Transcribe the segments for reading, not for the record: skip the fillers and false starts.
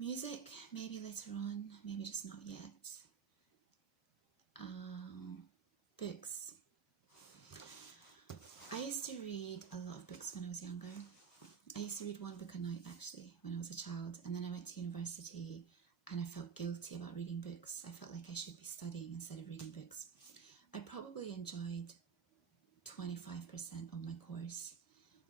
Music, maybe later on, maybe just not yet. Books. I used to read a lot of books when I was younger. I used to read one book a night actually when I was a child, and then I went to university and I felt guilty about reading books. I felt like I should be studying instead of reading books. I probably enjoyed 25% of my course,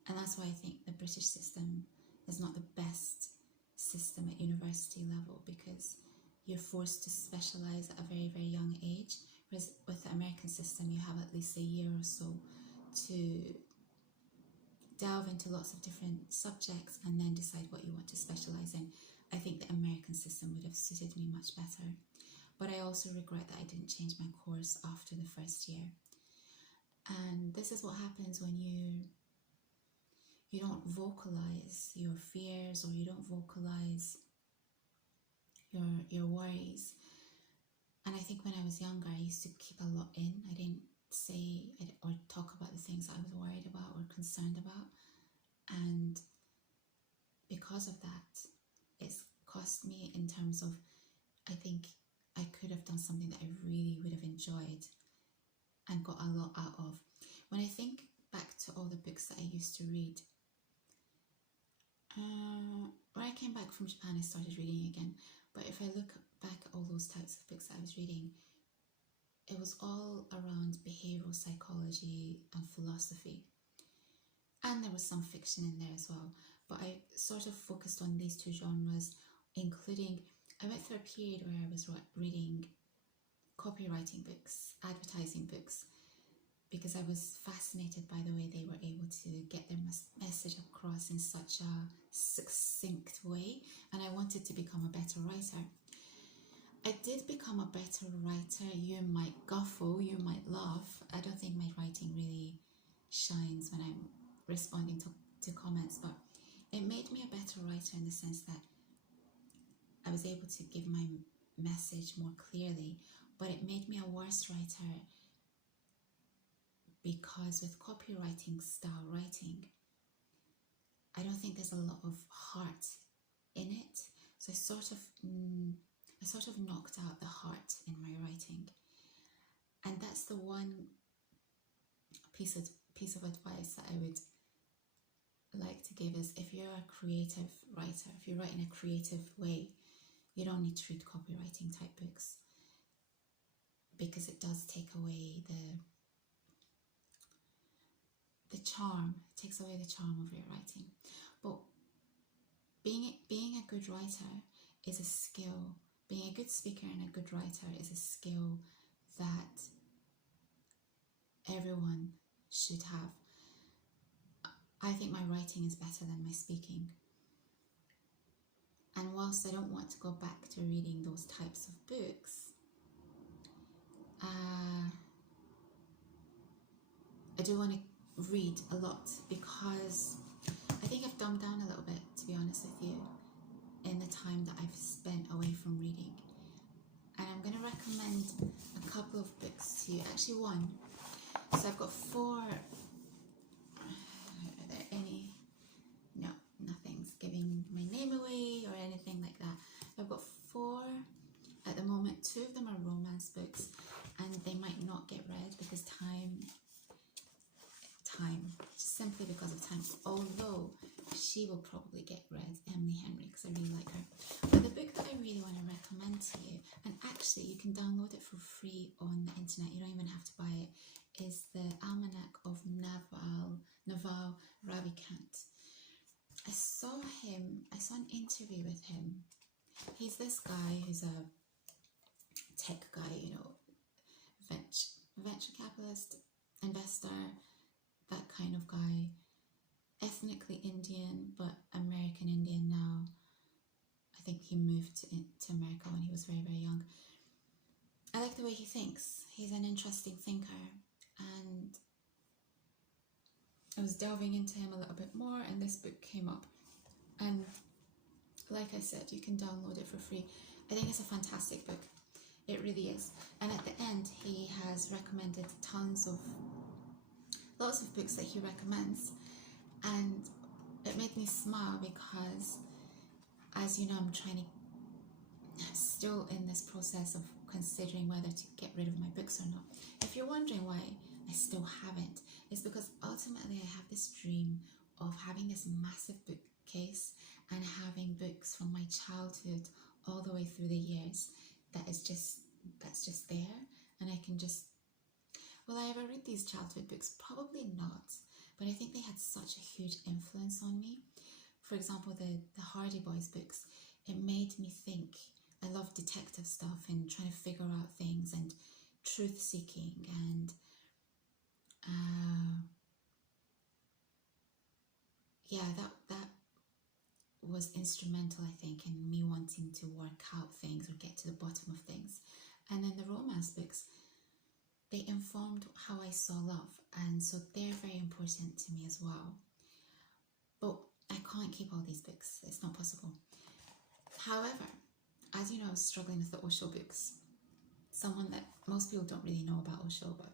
and that's why I think the British system is not the best system at university level, because you're forced to specialise at a very, very young age, whereas with the American system you have at least a year or so to delve into lots of different subjects and then decide what you want to specialise in. I think the American system would have suited me much better, but I also regret that I didn't change my course after the first year. And this is what happens when you don't vocalize your fears, or you don't vocalize your worries. And I think when I was younger, I used to keep a lot in. I didn't say or talk about the things I was worried about or concerned about. And because of that, it's cost me in terms of, I think I could have done something that I really would have enjoyed and got a lot out of. When I think back to all the books that I used to read, when I came back from Japan, I started reading again. But if I look back at all those types of books that I was reading, it was all around behavioural psychology and philosophy. And there was some fiction in there as well. But I sort of focused on these two genres, including, I went through a period where I was reading copywriting books, advertising books, because I was fascinated by the way they were able to get their message across in such a succinct way, and I wanted to become a better writer. I did become a better writer. You might guffaw, you might laugh. I don't think my writing really shines when I'm responding to comments, but it made me a better writer in the sense that I was able to give my message more clearly, but it made me a worse writer, because with copywriting style writing, I don't think there's a lot of heart in it. So I sort of knocked out the heart in my writing. And that's the one piece of advice that I would like to give is, if you're a creative writer, if you're writing a creative way, you don't need to read copywriting type books, because it does take away the charm. It takes away the charm of your writing. But being a good writer is a skill. Being a good speaker and a good writer is a skill that everyone should have. I think my writing is better than my speaking. And whilst I don't want to go back to reading those types of books, I do want to read a lot, because I think I've dumbed down a little bit, to be honest with you, in the time that I've spent away from reading. And I'm going to recommend a couple of books to you, actually one. So I've got 4. Are there any? No, nothing's giving my name away or anything like that. I've got 4 at the moment. 2 of them are romance books, and they might not get read because time, simply because of time, although she will probably get read, Emily Henry, because I really like her. But the book that I really want to recommend to you, and actually you can download it for free on the internet, you don't even have to buy it, is the Almanac of Naval Ravikant. I saw an interview with him. He's this guy who's a tech guy, venture capitalist, investor, that kind of guy, ethnically Indian, but American Indian now. I think he moved to America when he was very, very young. I like the way he thinks. He's an interesting thinker, and I was delving into him a little bit more, and this book came up. And like I said, you can download it for free. I think it's a fantastic book. It really is. And at the end, he has recommended lots of books that he recommends, and it made me smile because, as you know, I'm trying to still in this process of considering whether to get rid of my books or not. If you're wondering why I still haven't, it's because ultimately I have this dream of having this massive bookcase and having books from my childhood all the way through the years that's just there, and I can just, will I ever read these childhood books? Probably not, but I think they had such a huge influence on me. For example, the Hardy Boys books, it made me think. I love detective stuff and trying to figure out things and truth seeking, and yeah, that was instrumental, I think, in me wanting to work out things or get to the bottom of things. And then the romance books, they informed how I saw love, and so they're very important to me as well. But I can't keep all these books, it's not possible. However, as you know, I was struggling with the Osho books. Someone that most people don't really know about Osho, but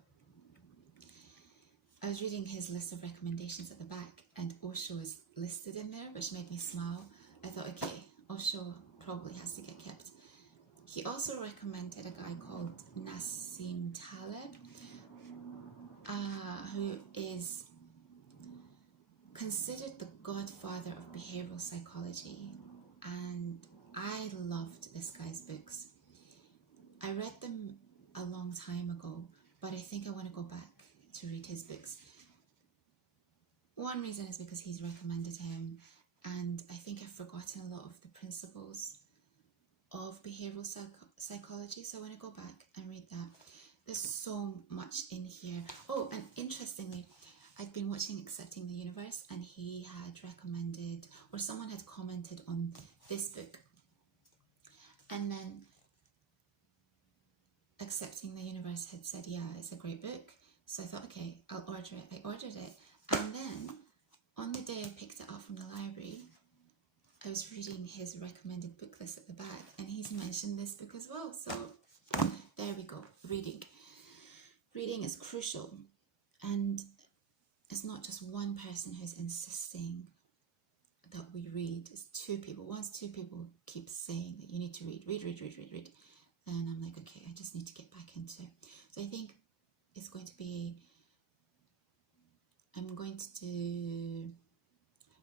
I was reading his list of recommendations at the back, and Osho is listed in there, which made me smile. I thought, okay, Osho probably has to get kept. He also recommended a guy called Nassim Taleb, who is considered the godfather of behavioral psychology, and I loved this guy's books. I read them a long time ago, but I think I want to go back to read his books. One reason is because he's recommended him, and I think I've forgotten a lot of the principles of behavioral psychology, so I want to go back and read that. There's so much in here. Oh, and interestingly, I've been watching Accepting the Universe, and he had recommended, or someone had commented on this book, and then Accepting the Universe had said, yeah, it's a great book. So I thought, okay, I'll order it. I ordered it, and then on the day I picked it up from the library, I was reading his recommended book list at the back, and he's mentioned this book as well. So there we go. Reading is crucial, and it's not just one person who's insisting that we read. It's two people. Once two people keep saying that you need to read, then I'm like, okay, I just need to get back into it. So I think it's going to be, I'm going to do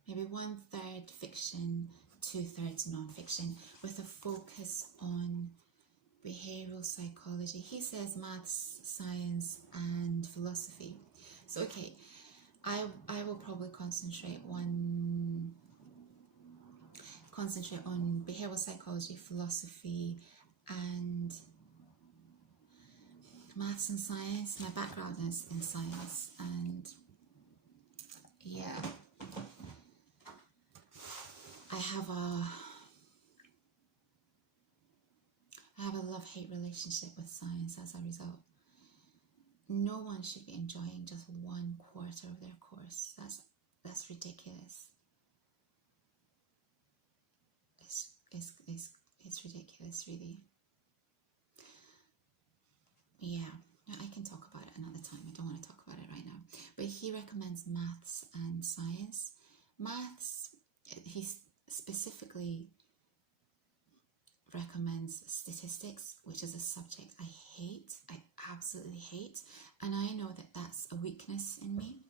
maybe 1/3 fiction, 2/3 non-fiction, with a focus on behavioral psychology. He says maths, science, and philosophy. So okay, I will probably concentrate on behavioral psychology, philosophy, and maths and science. My background is in science, and yeah, I have a love-hate relationship with science as a result. No one should be enjoying just 1/4 of their course. That's ridiculous. It's ridiculous, really. Yeah, I can talk about it another time. I don't want to talk about it right now. But he recommends maths and science. Maths, he specifically recommends statistics, which is a subject I hate. I absolutely hate. And I know that that's a weakness in me.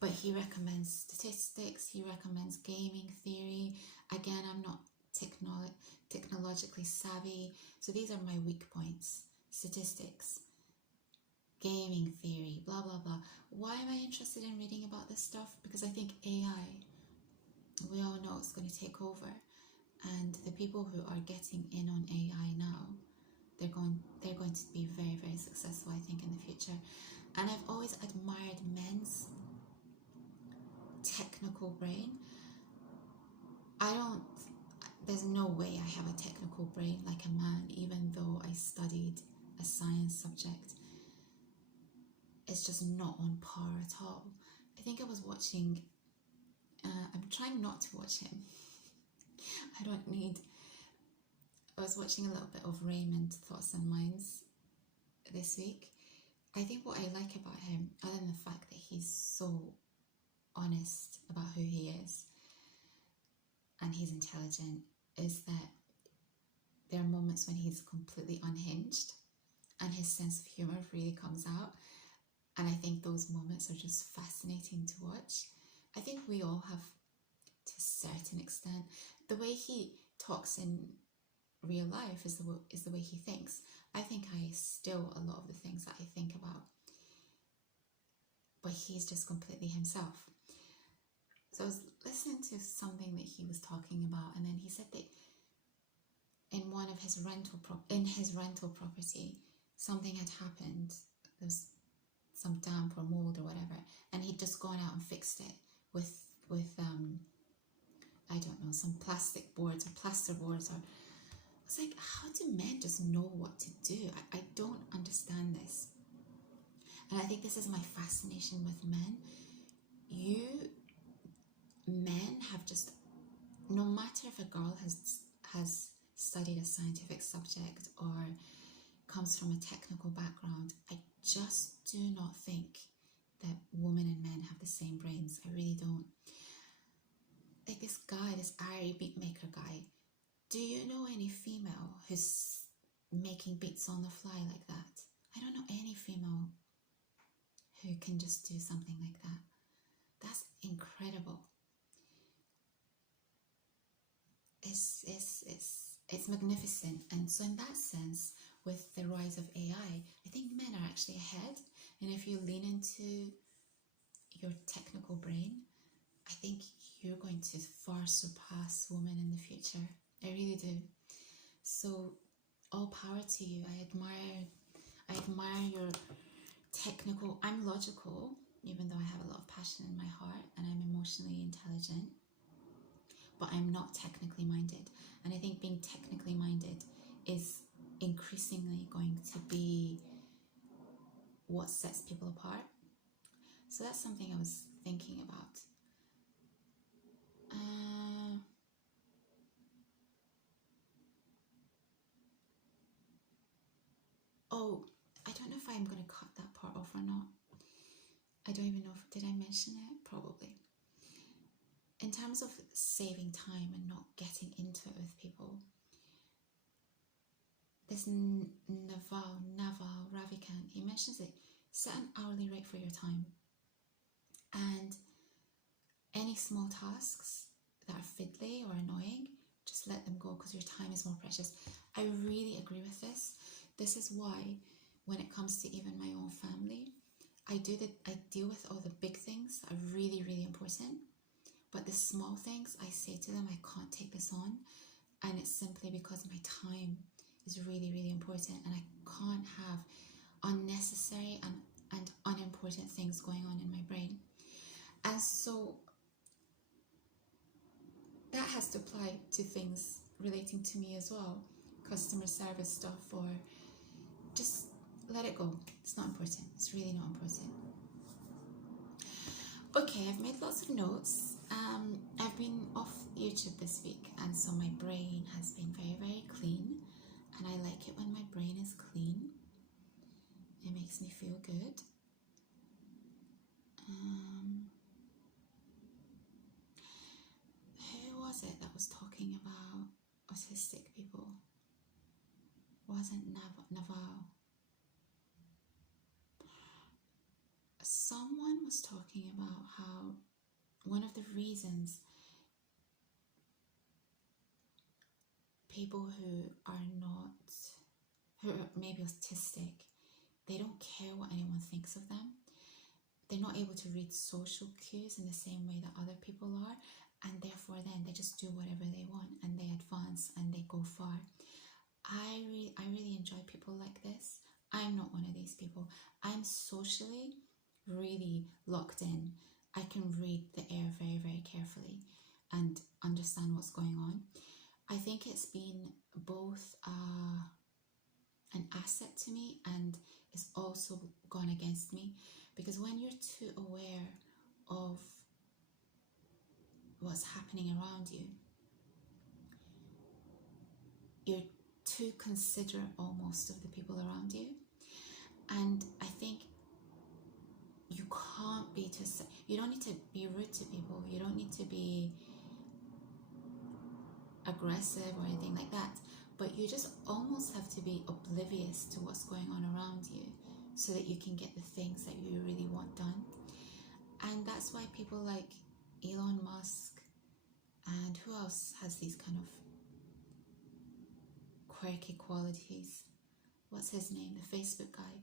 But he recommends statistics. He recommends gaming theory. Again, I'm not technologically savvy. So these are my weak points. Statistics, gaming theory, blah, blah, blah. Why am I interested in reading about this stuff? Because I think AI, we all know it's going to take over. And the people who are getting in on AI now, they're going to be very, very successful, I think, in the future. And I've always admired men's technical brain. There's no way I have a technical brain like a man, even though I studied a science subject. It's just not on par at all. I think I was watching, I'm trying not to watch him. I was watching a little bit of Raymond Thoughts and Minds this week. I think what I like about him, other than the fact that he's so honest about who he is and he's intelligent, is that there are moments when he's completely unhinged and his sense of humor really comes out. And I think those moments are just fascinating to watch. I think we all have, to a certain extent. The way he talks in real life is the way he thinks. I think I still a lot of the things that I think about, but he's just completely himself. So I was listening to something that he was talking about, and then he said that in one of his rental property, something had happened. There was some damp or mold or whatever, and he'd just gone out and fixed it with I don't know, some plastic boards or plaster boards. Or I was like, how do men just know what to do? I don't understand this. And I think this is my fascination with men. Men have just, no matter if a girl has studied a scientific subject or comes from a technical background, I just do not think that women and men have the same brains. I really don't. Like this guy, this Ari beatmaker guy, do you know any female who's making beats on the fly like that? I don't know any female who can just do something like that. That's incredible. It's magnificent. And so in that sense, with the rise of AI, I think men are actually ahead. And if you lean into your technical brain, I think you're going to far surpass women in the future. I really do. So all power to you. I admire your technical. I'm logical, even though I have a lot of passion in my heart, and I'm emotionally intelligent, but I'm not technically minded. And I think being technically minded is increasingly going to be what sets people apart. So that's something I was thinking about. Oh, I don't know if I'm going to cut that part off or not. I don't even know did I mention it? Probably. In terms of saving time and not getting into it with people, this Naval Ravikant, he mentions it, set an hourly rate for your time. And any small tasks that are fiddly or annoying, just let them go because your time is more precious. I really agree with this. This is why when it comes to even my own family, I deal with all the big things that are really, really important. But the small things, I say to them, I can't take this on. And it's simply because my time is really, really important. And I can't have unnecessary and unimportant things going on in my brain. And so that has to apply to things relating to me as well. Customer service stuff, or just let it go. It's not important. It's really not important. Okay, I've made lots of notes. I've been off YouTube this week, and so my brain has been very, very clean, and I like it when my brain is clean. It makes me feel good. Who was it that was talking about autistic people? Wasn't Naval? Someone was talking about how one of the reasons people who are maybe autistic, they don't care what anyone thinks of them. They're not able to read social cues in the same way that other people are, and therefore then they just do whatever they want and they advance and they go far. I really enjoy people like this. I'm not one of these people. I'm socially really locked in. I can read the air very, very carefully and understand what's going on. I think it's been both an asset to me, and it's also gone against me, because when you're too aware of what's happening around you, you're too considerate almost of the people around you. And I think you can't be you don't need to be rude to people, you don't need to be aggressive or anything like that, but you just almost have to be oblivious to what's going on around you so that you can get the things that you really want done. And that's why people like Elon Musk, and who else has these kind of quirky qualities? What's his name? The Facebook guy,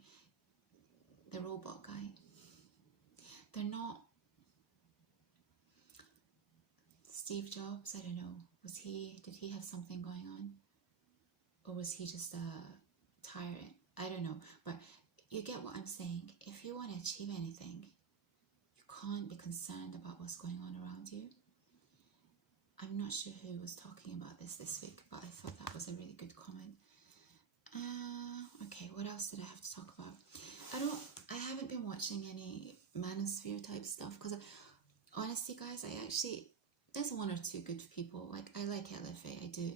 the robot guy. They're not Steve Jobs. I don't know. Did he have something going on? Or was he just a tyrant? I don't know. But you get what I'm saying. If you want to achieve anything, you can't be concerned about what's going on around you. I'm not sure who was talking about this week, but I thought that was a really good comment. Okay, what else did I have to talk about? I haven't been watching any Manosphere type stuff because honestly, guys, there's one or two good people. Like, I like LFA, I do.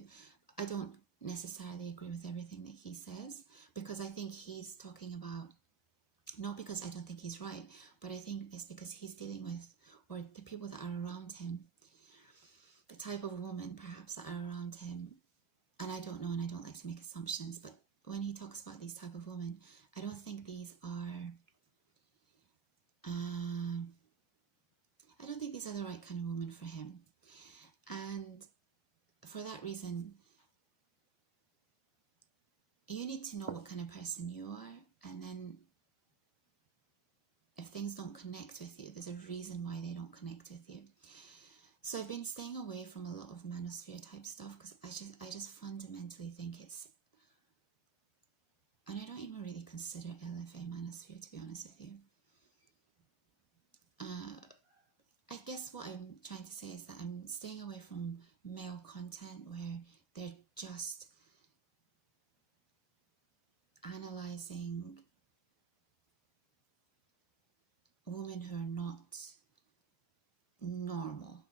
I don't necessarily agree with everything that he says because I think he's talking about, not because I don't think he's right, but I think it's because he's dealing with, or the people that are around him, the type of woman perhaps that are around him, and I don't know, and I don't like to make assumptions, but when he talks about these type of women, I don't think these are the right kind of woman for him. And for that reason, you need to know what kind of person you are, and then if things don't connect with you, there's a reason why they don't connect with you. So I've been staying away from a lot of Manosphere type stuff because I just fundamentally think it's, and I don't even really consider LFA Manosphere, to be honest with you. I guess what I'm trying to say is that I'm staying away from male content where they're just analysing women who are not normal.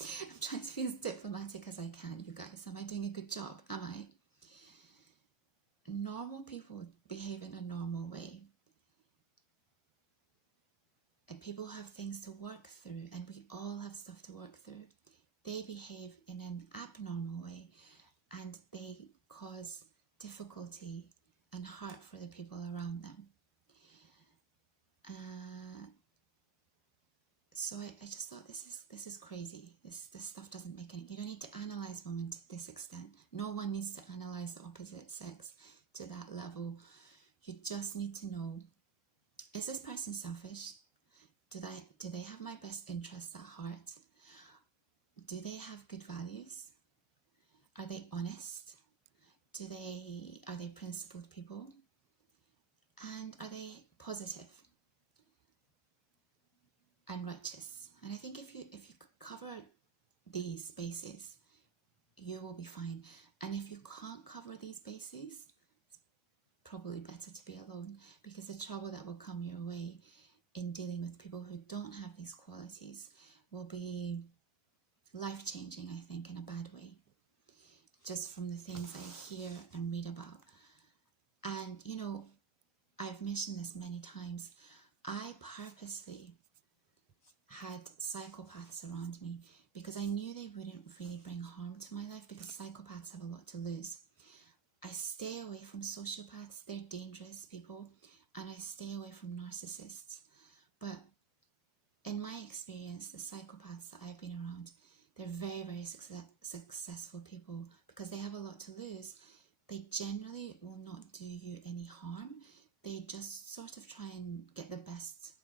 I'm trying to be as diplomatic as I can, you guys. Am I doing a good job? Am I? Normal people behave in a normal way. And people have things to work through, and we all have stuff to work through. They behave in an abnormal way, and they cause difficulty and hurt for the people around them. So I just thought this is crazy. This stuff doesn't make any. You don't need to analyze women to this extent. No one needs to analyze the opposite sex to that level. You just need to know: is this person selfish? Do they have my best interests at heart? Do they have good values? Are they honest? Are they principled people? And are they positive and righteous? And I think if you cover these bases, you will be fine. And if you can't cover these bases, it's probably better to be alone, because the trouble that will come your way in dealing with people who don't have these qualities will be life-changing, I think, in a bad way, just from the things I hear and read about. And, you know, I've mentioned this many times, I purposely had psychopaths around me because I knew they wouldn't really bring harm to my life, because psychopaths have a lot to lose. I stay away from sociopaths, they're dangerous people, and I stay away from narcissists. But in my experience, the psychopaths that I've been around, they're very, very successful people because they have a lot to lose. They generally will not do you any harm. They just sort of try and get the best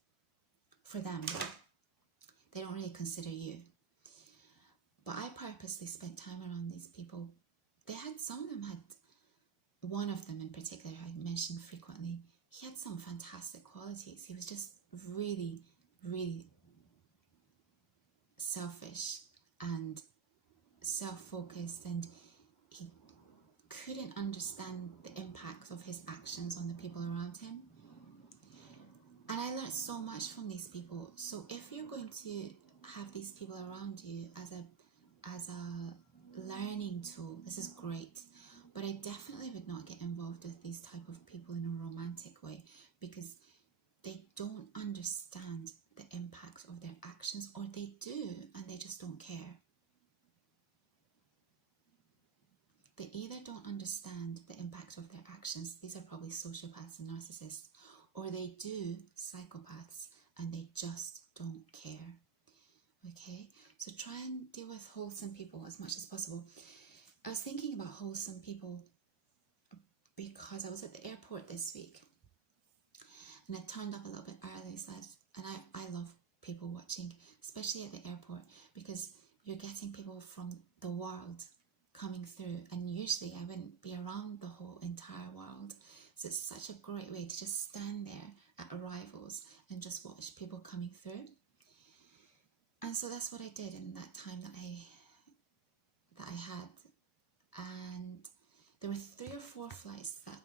for them. They don't really consider you. But I purposely spent time around these people. One of them in particular I mentioned frequently. He had some fantastic qualities. He was just really, really selfish and self-focused, and he couldn't understand the impact of his actions on the people around him. And I learned so much from these people. So if you're going to have these people around you as a learning tool, this is great. But I definitely would not get involved with these type of people in a romantic way, because they don't understand the impacts of their actions, or they do and they just don't care. either don't understand the impact of their actions, these are probably sociopaths and narcissists, or they do, psychopaths, and they just don't care. Okay, so try and deal with wholesome people as much as possible. I was thinking about wholesome people because I was at the airport this week and I turned up a little bit early, and I love people watching, especially at the airport, because you're getting people from the world coming through, and usually I wouldn't be around the whole entire world, so it's such a great way to just stand there at arrivals and just watch people coming through. And so that's what I did in that time that I had, and there were 3 or 4 flights that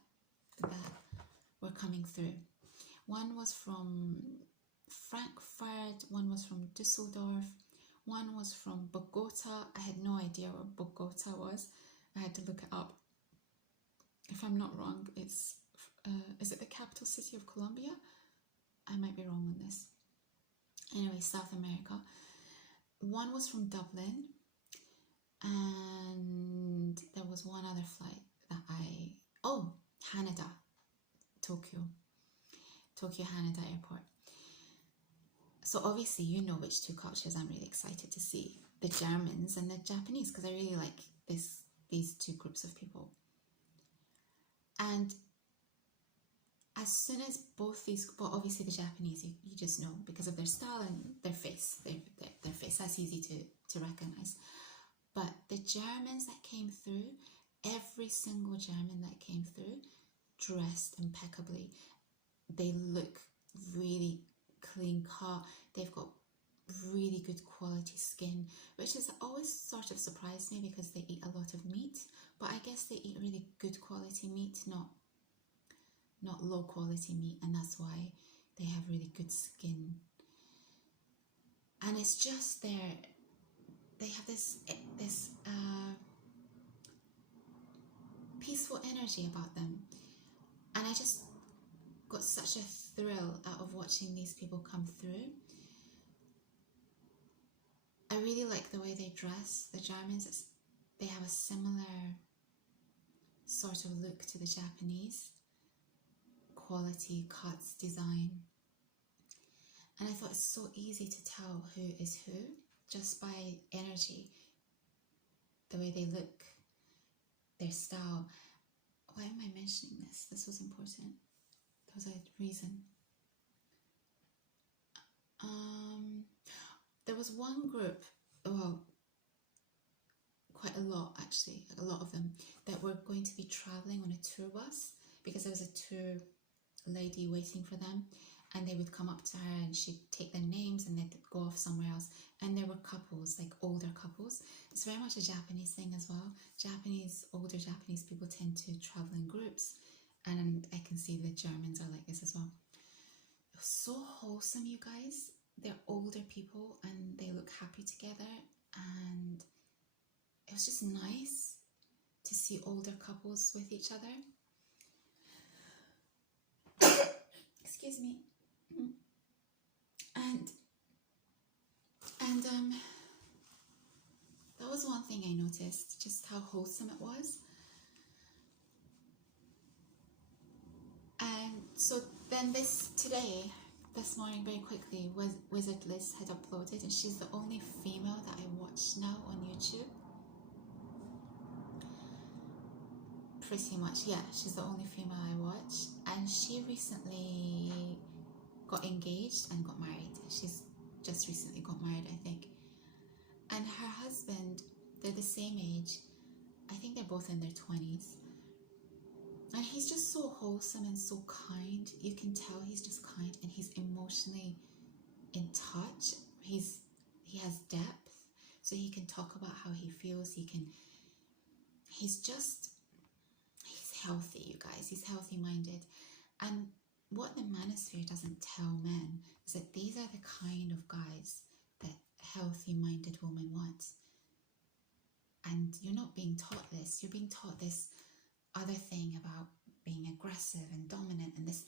were coming through. One was from Frankfurt, one was from Düsseldorf, one was from Bogota. I had no idea where Bogota was. I had to look it up. If I'm not wrong, it's is it the capital city of Colombia? I might be wrong on this. Anyway, South America. One was from Dublin, and there was one other flight that Haneda, Tokyo Haneda Airport. So obviously you know which 2 cultures I'm really excited to see, the Germans and the Japanese, because I really like these 2 groups of people. And as soon as both these, well, obviously the Japanese, you just know because of their style and their face, their face, that's easy to recognize. But the Germans that came through, every single German that came through dressed impeccably. They look really clean cut. They've got really good quality skin, which has always sort of surprised me because they eat a lot of meat, but I guess they eat really good quality meat, not low quality meat, and that's why they have really good skin. And it's just they have this peaceful energy about them, and I just got such a thrill out of watching these people come through. I really like the way they dress. The Germans, they have a similar sort of look to the Japanese. Quality, cuts, design. And I thought it's so easy to tell who is who just by energy, the way they look, their style. Why am I mentioning this? This was important. There was a reason. There was one group, well, quite a lot actually, a lot of them, that were going to be traveling on a tour bus because there was a tour lady waiting for them, and they would come up to her and she'd take their names and they'd go off somewhere else. And there were couples, like older couples. It's very much a Japanese thing as well. Older Japanese people tend to travel in groups, and I can see the Germans are like this as well. It was so wholesome, you guys. They're older people and they look happy together, and it was just nice to see older couples with each other. Excuse me. And that was one thing I noticed, just how wholesome it was. And so then this morning, very quickly, Wizard Liz had uploaded, and she's the only female that I watch now on YouTube. Pretty much, yeah, she's the only female I watch, and she recently got engaged and got married. She's just recently got married, I think. And her husband, they're the same age. I think they're both in their 20s. And he's just so wholesome and so kind. You can tell he's just kind, and he's emotionally in touch. He has depth, so he can talk about how he feels. He's healthy, you guys. He's healthy minded. And what the Manosphere doesn't tell men is that these are the kind of guys that healthy minded woman wants. And you're not being taught this. You're being taught this other thing about being aggressive and dominant, and this.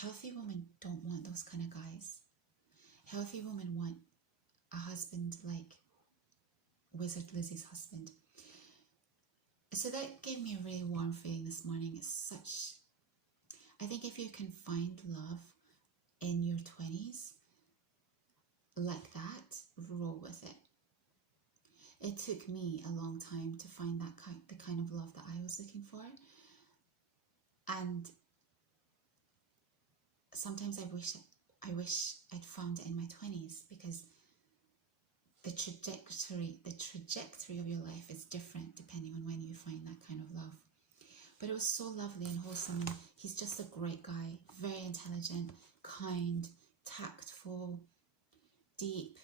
Healthy women don't want those kind of guys. Healthy women want a husband like Wizard Lizzie's husband. So that gave me a really warm feeling this morning. It's such, I think if you can find love in your 20s like that, roll with it. It took me a long time to find the kind of love that I was looking for. And sometimes I wish I'd found it in my 20s, because the trajectory of your life is different depending on when you find that kind of love. But it was so lovely and wholesome, and he's just a great guy, very intelligent, kind, tactful, deep,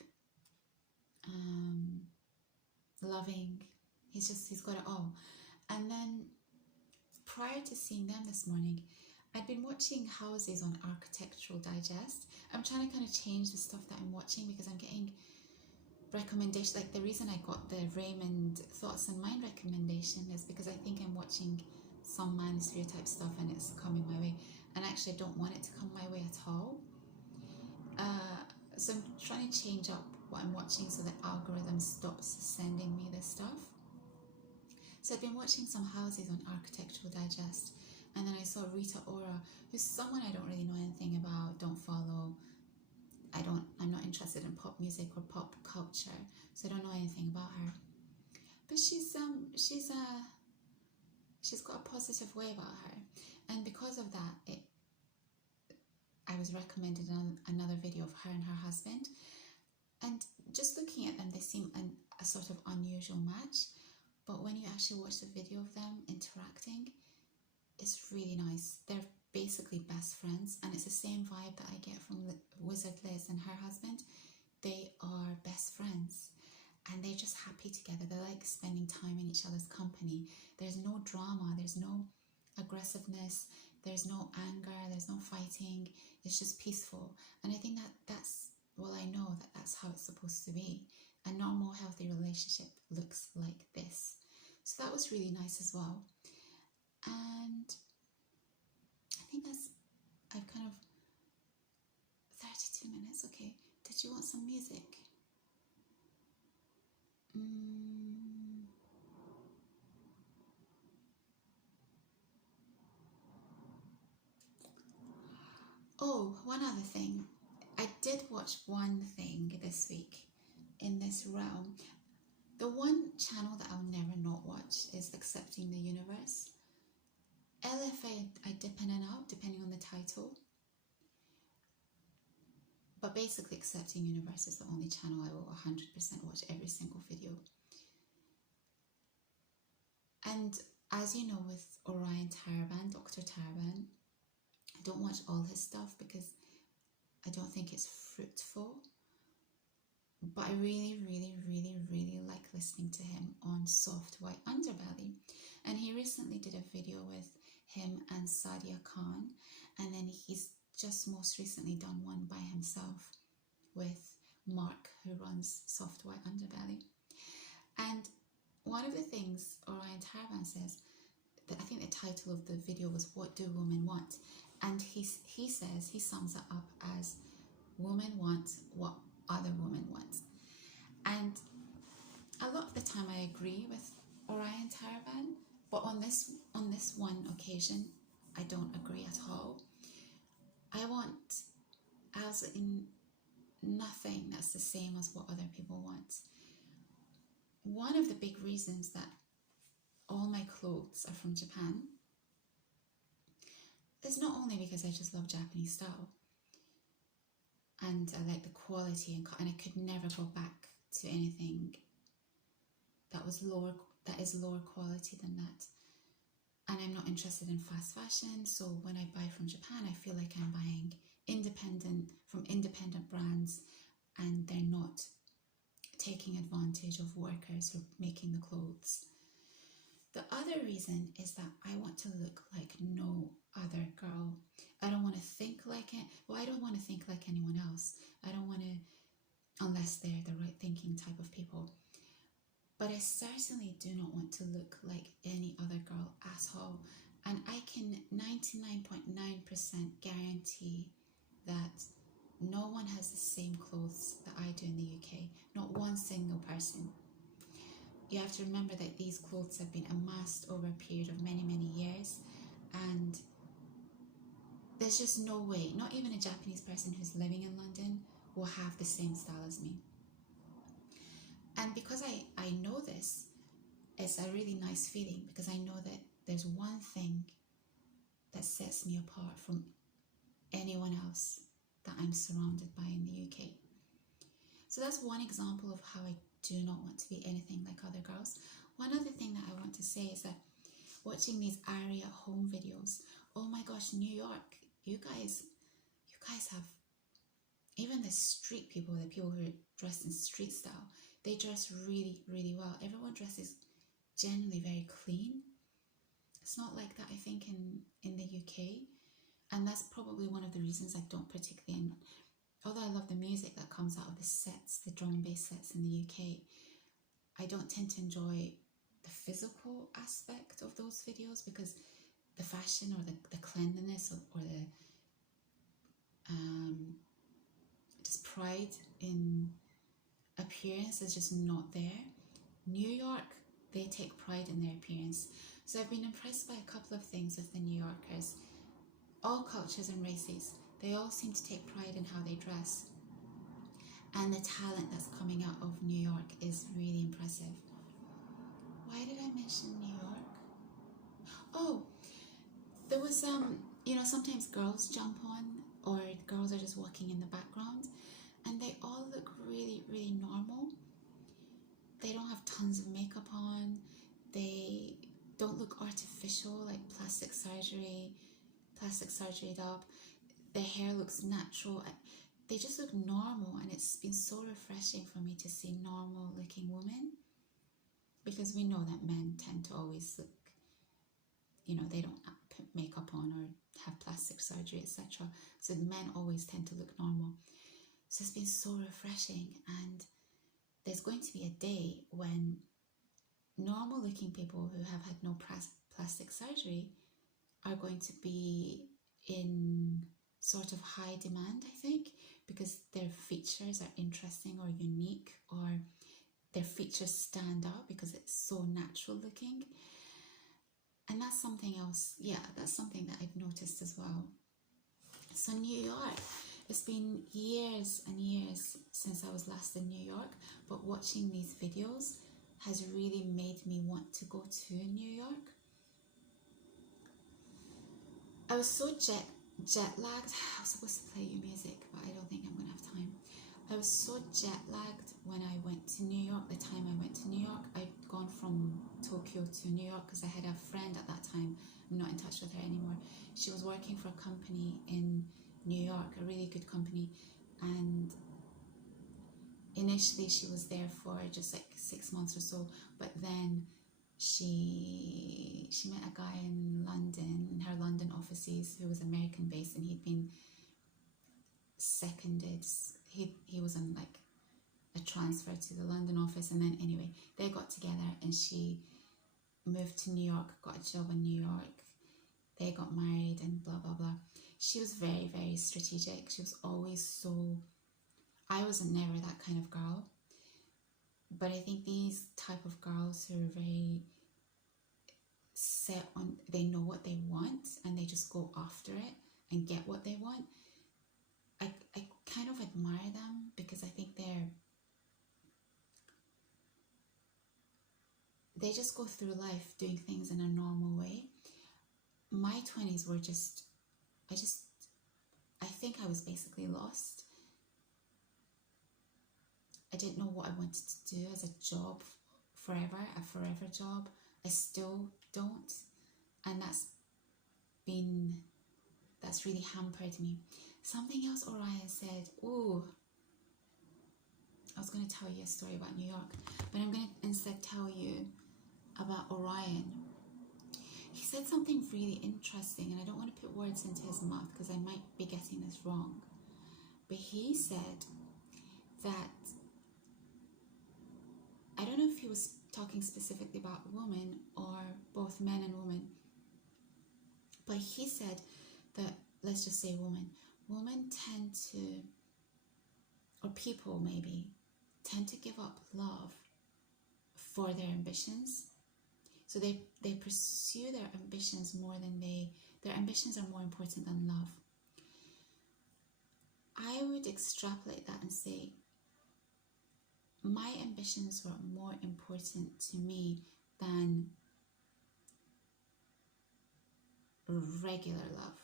loving. He's got it all. And then prior to seeing them this morning, I'd been watching houses on Architectural Digest. I'm trying to kind of change the stuff that I'm watching, because I'm getting recommendations. Like, the reason I got the Raymond Thoughts and Mind recommendation is because I think I'm watching some Manosphere type stuff and it's coming my way, and actually I don't want it to come my way at all. So I'm trying to change up what I'm watching so the algorithm stops sending me this stuff. So I've been watching some houses on Architectural Digest, and then I saw Rita Ora, who's someone I don't really know anything about, don't follow. I'm not interested in pop music or pop culture, so I don't know anything about her. But she's got a positive way about her, and because of that, I was recommended another video of her and her husband, and just looking at them, they seem a sort of unusual match. But when you actually watch the video of them interacting, it's really nice. They're basically best friends, and it's the same vibe that I get from Wizard Liz and her husband. They are best friends, and they're just happy together. They like spending time in each other's company. There's no drama, there's no aggressiveness, there's no anger, there's no fighting. It's just peaceful. And I think I know that that's how it's supposed to be. A normal, healthy relationship looks like this. So that was really nice as well. And I think I've kind of 32 minutes. Okay, did you want some music? Oh, one other thing. I did watch one thing this week in this realm. The one channel that I'll never not watch is Accepting the Universe. LFA I dip in and out depending on the title. But basically Accepting Universe is the only channel I will 100% watch every single video. And as you know, with Orion Taraban, Dr. Taraban, I don't watch all his stuff because I don't think it's fruitful. But I really, really, really, really like listening to him on Soft White Underbelly. And he recently did a video with him and Sadia Khan. And then he's just most recently done one by himself with Mark, who runs Soft White Underbelly. And one of the things Orion Taraban says, that I think the title of the video was What Do Women Want? And he says, he sums it up as women want what other women want. And a lot of the time I agree with Orion Taraban, but on this one occasion I don't agree at all. I want absolutely nothing that's the same as what other people want. One of the big reasons that all my clothes are from Japan is not only because I just love Japanese style and I like the quality, and I could never go back to anything that is lower quality than that. And I'm not interested in fast fashion, so when I buy from Japan, I feel like I'm buying from independent brands, and they're not taking advantage of workers who are making the clothes. The other reason is that I want to look like no other girl. I don't want to think like it. Well, I don't want to think like anyone else. I don't want to, unless they're the right thinking type of people. But I certainly do not want to look like any other girl at all. And I can 99.9% guarantee that no one has the same clothes that I do in the UK. Not one single person. you have to remember that these clothes have been amassed over a period of many, many years, and there's just no way, not even a Japanese person who's living in London will have the same style as me. And because I know this, it's a really nice feeling, because I know that there's one thing that sets me apart from anyone else that I'm surrounded by in the UK. So that's one example of how I do not want to be anything like other girls. One other thing that I want to say is that watching these Ari at home videos, oh my gosh, New York, you guys have, even the street people, the people who are dressed in street style, they dress really, really well. Everyone dresses generally very clean. It's not like that, I think, in the UK. And that's probably one of the reasons I don't particularly, although I love the music that comes out of the sets, the drum and bass sets in the UK, I don't tend to enjoy the physical aspect of those videos, because the fashion or the cleanliness or the just pride in appearance is just not there. New York, they take pride in their appearance. So I've been impressed by a couple of things with the New Yorkers. All cultures and races, they all seem to take pride in how they dress. And the talent that's coming out of New York is really impressive. Why did I mention New York? Oh, there was, sometimes girls jump on, or girls are just walking in the background, and they all look really, really normal. They don't have tons of makeup on. They don't look artificial, like plastic surgery up. Their hair looks natural. They just look normal, and it's been so refreshing for me to see normal looking women, because we know that men tend to always look, they don't put makeup on or have plastic surgery, etc. So the men always tend to look normal. So it's been so refreshing, and there's going to be a day when normal looking people who have had no plastic surgery are going to be in sort of high demand, I think, because their features are interesting or unique, or their features stand out because it's so natural looking. And that's something else, that's something that I've noticed as well. So New York, it's been years and years since I was last in New York, but watching these videos has really made me want to go to New York. I was so jet lagged. I was supposed to play you music, but I don't think I'm going to have time. I was so jet lagged when I went to New York, the time I went to New York. I'd gone from Tokyo to New York because I had a friend at that time. I'm not in touch with her anymore. She was working for a company in New York, a really good company, and initially she was there for just like 6 months or so, but then she met a guy in London, in her London offices, who was American based, and he'd been seconded. He was on like a transfer to the London office, and then anyway they got together and she moved to New York, got a job in New York, they got married and blah blah blah. She was very, very strategic. She was always so, I was never that kind of girl, but I think these type of girls who are very set on, they know what they want and they just go after it and get what they want, I kind of admire them, because I think they just go through life doing things in a normal way. My 20s were just, I think I was basically lost. I didn't know what I wanted to do as a job forever, a forever job. I still don't, and that's really hampered me. Something else Orion said, I was going to tell you a story about New York, but I'm going to instead tell you about Orion. He said something really interesting, and I don't want to put words into his mouth because I might be getting this wrong, but he said that, I don't know if he was talking specifically about women or both men and women, but he said that, let's just say women tend to, or people maybe, tend to give up love for their ambitions. So they pursue their ambitions more than their ambitions are more important than love. I would extrapolate that and say my ambitions were more important to me than regular love.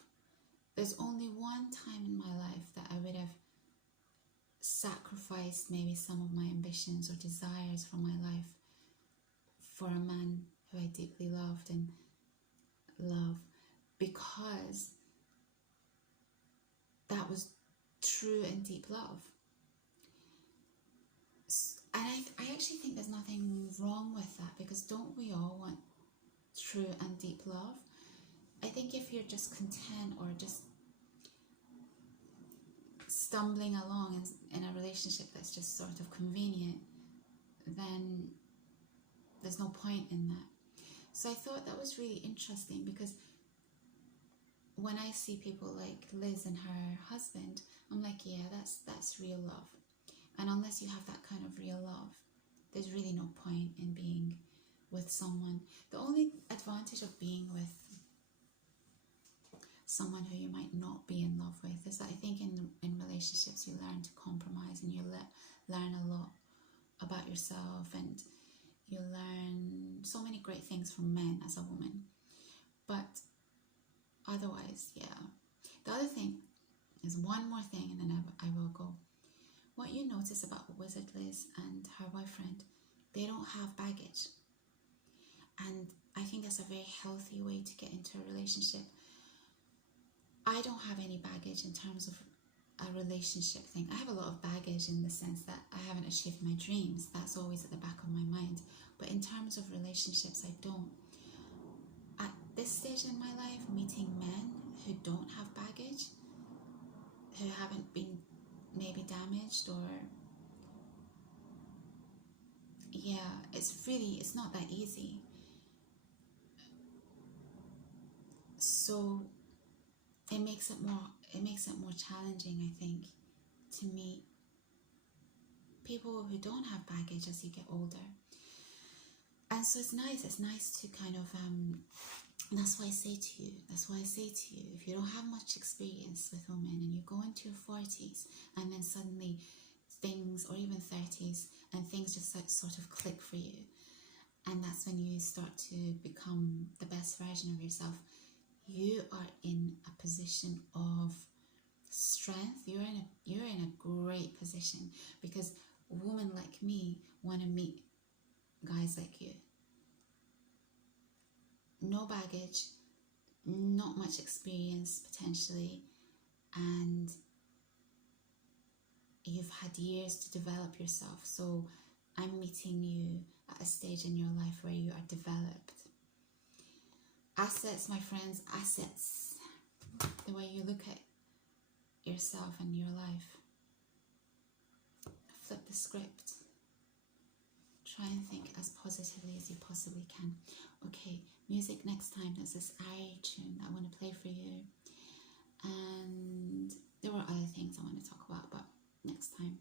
There's only one time in my life that I would have sacrificed maybe some of my ambitions or desires from my life for a man who I deeply loved and love, because that was true and deep love. And I actually think there's nothing wrong with that, because don't we all want true and deep love? I think if you're just content or just stumbling along in a relationship that's just sort of convenient, then there's no point in that. So I thought that was really interesting, because when I see people like Liz and her husband, I'm like, yeah, that's real love. And unless you have that kind of real love, there's really no point in being with someone. The only advantage of being with someone who you might not be in love with is that I think in relationships you learn to compromise, and you learn a lot about yourself, and you learn so many great things from men as a woman. But otherwise, yeah. The other thing is one more thing, and then I will go. What you notice about Wizard Liz and her boyfriend, they don't have baggage. And I think that's a very healthy way to get into a relationship. I don't have any baggage in terms of a relationship thing. I have a lot of baggage in the sense that I haven't achieved my dreams. That's always at the back of my mind. But in terms of relationships, I don't. At this stage in my life, meeting men who don't have baggage, who haven't been maybe damaged, or yeah, it's not that easy. So it makes it more challenging, I think, to meet people who don't have baggage as you get older. And so it's nice to kind of that's why I say to you, if you don't have much experience with women and you go into your 40s and then suddenly things, or even 30s, and things just sort of click for you, and that's when you start to become the best version of yourself, you are in a position of strength. You're in a great position, because women like me want to meet guys like you. No baggage, not much experience potentially, and you've had years to develop yourself. So I'm meeting you at a stage in your life where you are developed. Assets, my friends, assets. The way you look at yourself and your life. Flip the script. Try and think as positively as you possibly can. Okay, music next time. There's this Ari tune that I want to play for you. And there were other things I want to talk about, but next time.